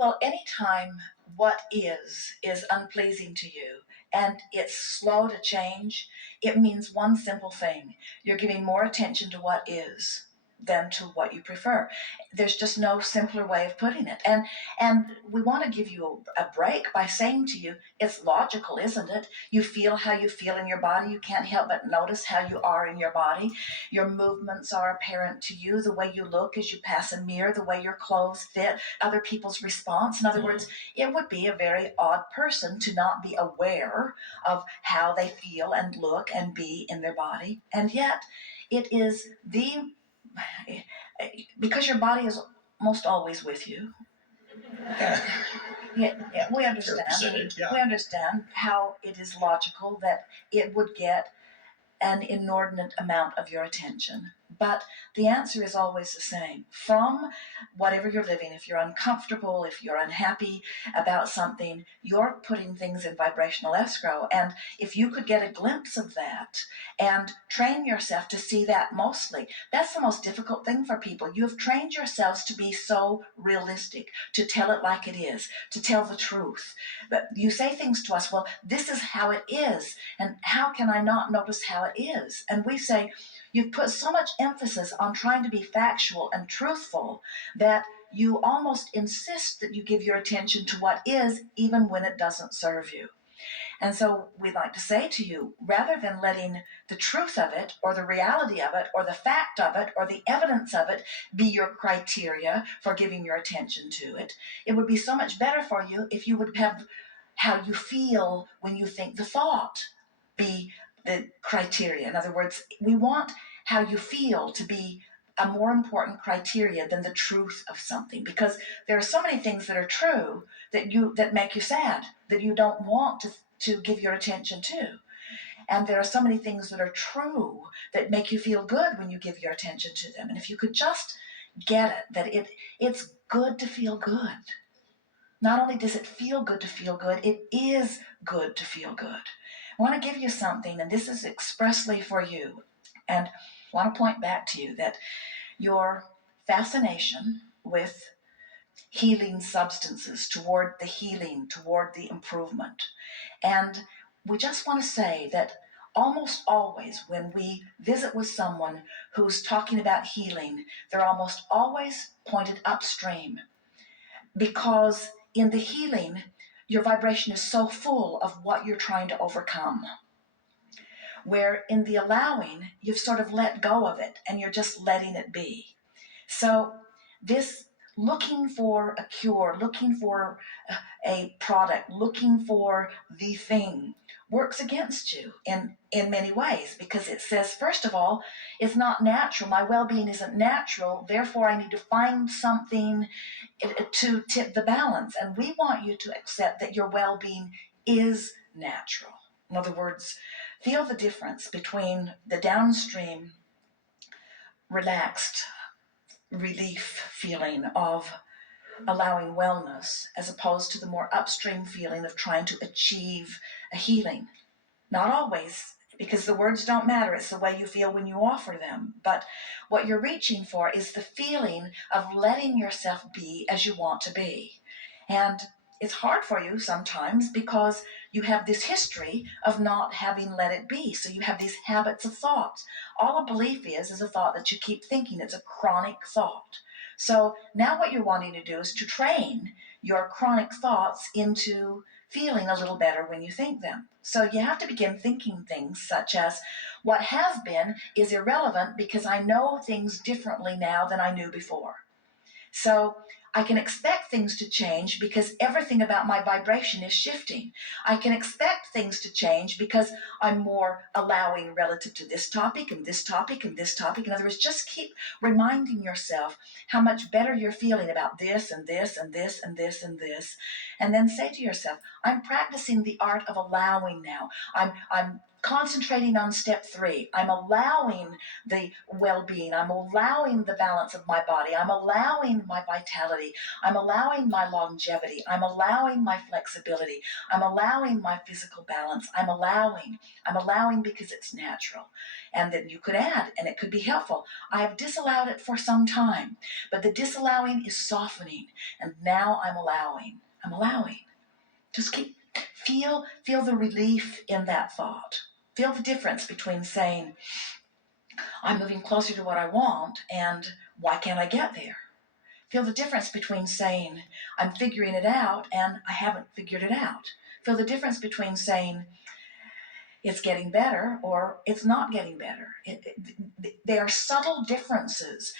Well, anytime what is unpleasing to you and it's slow to change, it means one simple thing. You're giving more attention to what is than to what you prefer. There's just no simpler way of putting it. And we want to give you a break by saying to you, it's logical, isn't it? You feel how you feel in your body. You can't help but notice how you are in your body. Your movements are apparent to you, the way you look as you pass a mirror, the way your clothes fit, other people's response. In other words, it would be a very odd person to not be aware of how they feel and look and be in their body. And yet, it is because your body is most always with you. Yeah, we understand. Yeah. We understand how it is logical that it would get an inordinate amount of your attention. But the answer is always the same. From whatever you're living, if you're uncomfortable, if you're unhappy about something, you're putting things in vibrational escrow. And if you could get a glimpse of that and train yourself to see that mostly, that's the most difficult thing for people. You have trained yourselves to be so realistic, to tell it like it is, to tell the truth. But you say things to us, well, this is how it is, and how can I not notice how it is? And we say, you've put so much emphasis on trying to be factual and truthful that you almost insist that you give your attention to what is, even when it doesn't serve you. And so we'd like to say to you, rather than letting the truth of it or the reality of it or the fact of it or the evidence of it be your criteria for giving your attention to it, it would be so much better for you if you would have how you feel when you think the thought be the criteria. In other words, we want how you feel to be a more important criteria than the truth of something, because there are so many things that are true that make you sad, that you don't want to give your attention to. And there are so many things that are true that make you feel good when you give your attention to them. And if you could just get it, that it's good to feel good. Not only does it feel good to feel good, it is good to feel good. I want to give you something, and this is expressly for you. And I want to point back to you that your fascination with healing substances, toward the healing, toward the improvement. And we just want to say that almost always when we visit with someone who's talking about healing, they're almost always pointed upstream, because in the healing, your vibration is so full of what you're trying to overcome. Where in the allowing, you've sort of let go of it and you're just letting it be. So this looking for a cure, looking for a product, looking for the thing works against you in many ways, because it says, first of all, it's not natural. My well-being isn't natural. Therefore, I need to find something to tip the balance. And we want you to accept that your well-being is natural. In other words, feel the difference between the downstream, relaxed, relief feeling of allowing wellness as opposed to the more upstream feeling of trying to achieve a healing. Not always, because the words don't matter. It's the way you feel when you offer them. But what you're reaching for is the feeling of letting yourself be as you want to be. And it's hard for you sometimes because you have this history of not having let it be. So you have these habits of thought. All a belief is a thought that you keep thinking. It's a chronic thought. So now what you're wanting to do is to train your chronic thoughts into feeling a little better when you think them. So you have to begin thinking things such as, what has been is irrelevant because I know things differently now than I knew before. So I can expect things to change because everything about my vibration is shifting. I can expect things to change because I'm more allowing relative to this topic and this topic and this topic. In other words, just keep reminding yourself how much better you're feeling about this and this and this and this and this. And then say to yourself, I'm practicing the art of allowing now. I'm concentrating on step 3. I'm allowing the well-being. I'm allowing the balance of my body. I'm allowing my vitality. I'm allowing my longevity. I'm allowing my flexibility. I'm allowing my physical balance. I'm allowing because it's natural. And then you could add, and it could be helpful, I have disallowed it for some time, but the disallowing is softening, and now I'm allowing. Just feel the relief in that thought. Feel the difference between saying, I'm moving closer to what I want, and why can't I get there? Feel the difference between saying, I'm figuring it out, and I haven't figured it out. Feel the difference between saying, it's getting better, or it's not getting better. There are subtle differences.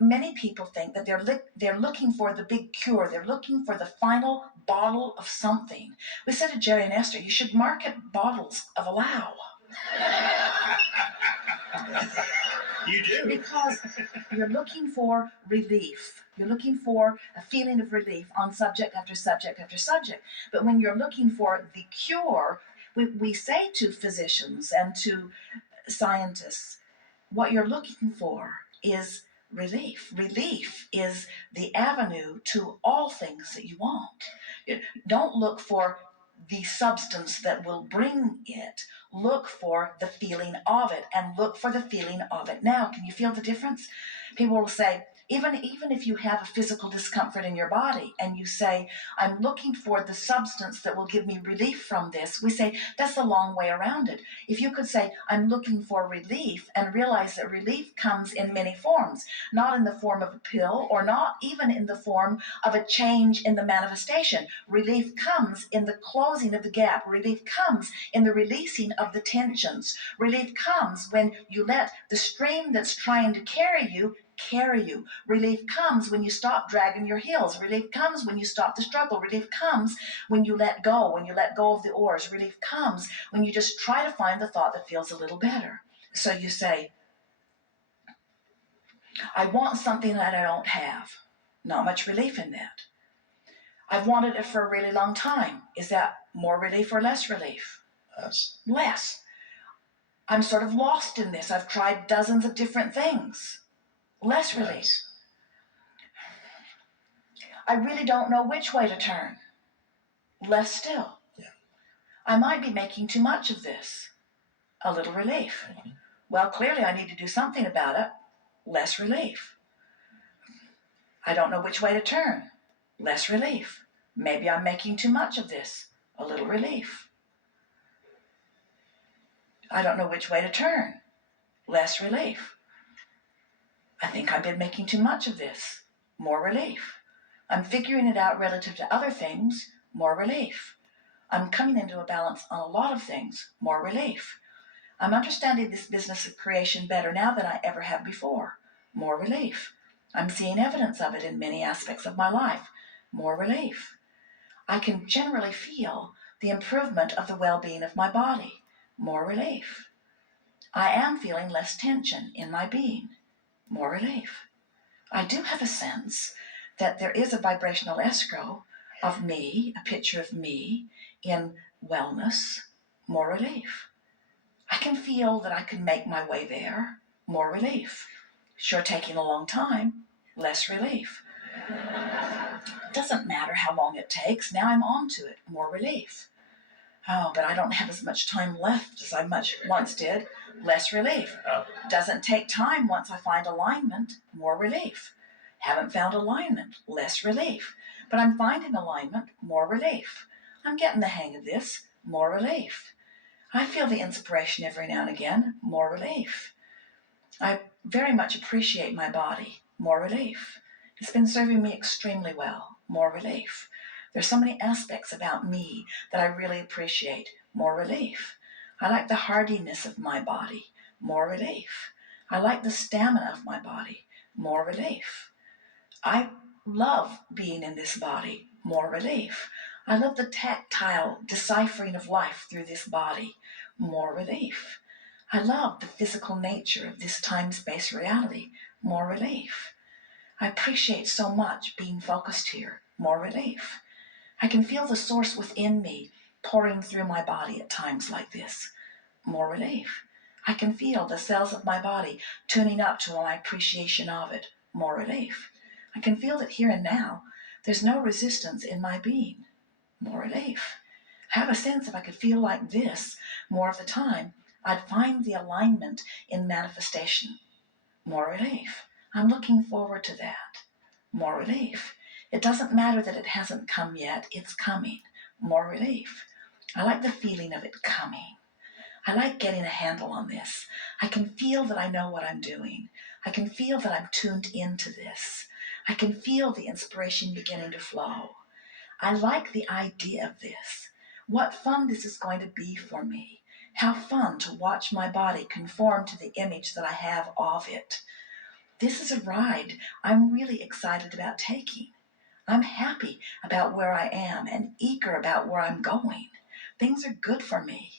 Many people think that they're looking for the big cure. They're looking for the final bottle of something. We said to Jerry and Esther, you should market bottles of allow. You do. Because you're looking for relief. You're looking for a feeling of relief on subject after subject after subject. But when you're looking for the cure, we say to physicians and to scientists, what you're looking for is relief. Relief is the avenue to all things that you want. Don't look for the substance that will bring it. Look for the feeling of it, and look for the feeling of it now. Can you feel the difference? People will say, even if you have a physical discomfort in your body and you say, I'm looking for the substance that will give me relief from this, we say, that's the long way around it. If you could say, I'm looking for relief, and realize that relief comes in many forms, not in the form of a pill, or not even in the form of a change in the manifestation. Relief comes in the closing of the gap. Relief comes in the releasing of the tensions. Relief comes when you let the stream that's trying to carry you. Relief comes when you stop dragging your heels. Relief comes when you stop the struggle. Relief comes when you let go of the oars. Relief comes when you just try to find the thought that feels a little better. So you say, I want something that I don't have. Not much relief in that. I've wanted it for a really long time. Is that more relief or less relief? Less. I'm sort of lost in this. I've tried dozens of different things. Less relief. I really don't know which way to turn. Less still. Yeah. I might be making too much of this. A little relief. Mm-hmm. Well, clearly I need to do something about it. Less relief. I don't know which way to turn. Less relief. Maybe I'm making too much of this. A little relief. I don't know which way to turn. Less relief. I think I've been making too much of this. More relief. I'm figuring it out relative to other things. More relief. I'm coming into a balance on a lot of things. More relief. I'm understanding this business of creation better now than I ever have before. More relief. I'm seeing evidence of it in many aspects of my life. More relief. I can generally feel the improvement of the well-being of my body. More relief. I am feeling less tension in my being. More relief. I do have a sense that there is a vibrational escrow of me, a picture of me in wellness. More relief. I can feel that I can make my way there. More relief. Sure, taking a long time. Less relief. Doesn't matter how long it takes. Now I'm on to it. More relief. Oh, but I don't have as much time left as I once did. Less relief. Doesn't take time once I find alignment. More relief. Haven't found alignment. Less relief. But I'm finding alignment. More relief. I'm getting the hang of this. More relief. I feel the inspiration every now and again. More relief. I very much appreciate my body. More relief. It's been serving me extremely well. More relief. There's so many aspects about me that I really appreciate. More relief. I like the hardiness of my body. More relief. I like the stamina of my body. More relief. I love being in this body. More relief. I love the tactile deciphering of life through this body. More relief. I love the physical nature of this time-space reality. More relief. I appreciate so much being focused here. More relief. I can feel the source within me pouring through my body at times like this. More relief. I can feel the cells of my body tuning up to my appreciation of it. More relief. I can feel that here and now there's no resistance in my being. More relief. I have a sense if I could feel like this more of the time, I'd find the alignment in manifestation. More relief. I'm looking forward to that. More relief. It doesn't matter that it hasn't come yet, it's coming. More relief. I like the feeling of it coming. I like getting a handle on this. I can feel that I know what I'm doing. I can feel that I'm tuned into this. I can feel the inspiration beginning to flow. I like the idea of this. What fun this is going to be for me. How fun to watch my body conform to the image that I have of it. This is a ride I'm really excited about taking. I'm happy about where I am and eager about where I'm going. Things are good for me.